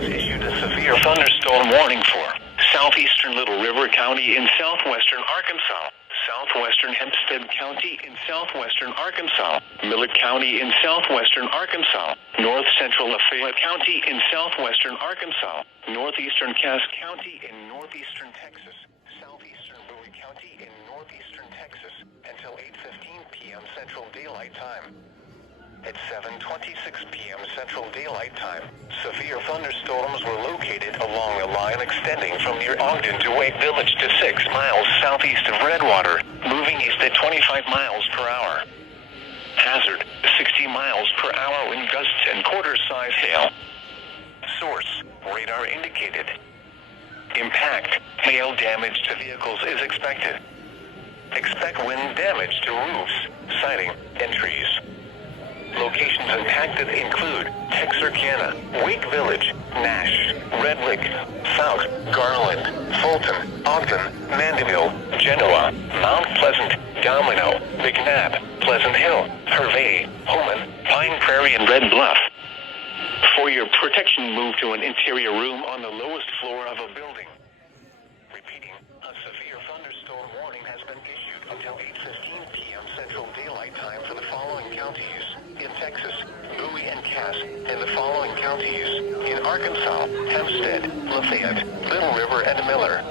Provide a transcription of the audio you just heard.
has issued a severe thunderstorm warning for southeastern Little River County in southwestern Arkansas, southwestern Hempstead County in southwestern Arkansas, Millard County in southwestern Arkansas, north central Lafayette County in southwestern Arkansas, northeastern Cass County in northeastern Texas, southeastern Bowie County in northeastern Texas, until 8:15 p.m. Central Daylight Time. At 7:26 p.m. Central Daylight Time, severe thunderstorms were located along a line extending from near Ogden to Wake Village to 6 miles southeast of Redwater, moving east at 25 miles per hour. Hazard, 60 miles per hour wind gusts and quarter-size hail. Source, radar indicated. Impact, hail damage to vehicles is expected. Expect wind damage to roofs, siding, and trees. Locations impacted include Texarkana, Wake Village, Nash, Red Lick, South, Garland, Fulton, Ogden, Mandeville, Genoa, Mount Pleasant, Domino, McNabb, Pleasant Hill, Hervey, Holman, Pine Prairie, and Red Bluff. For your protection, move to an interior room on the lowest floor of a building. Repeating, a severe thunderstorm warning has been issued until 8:15 p.m. Central Daylight Time for the following counties in Texas, Bowie and Cass, and the following counties in Arkansas, Hempstead, Lafayette, Little River, and Miller.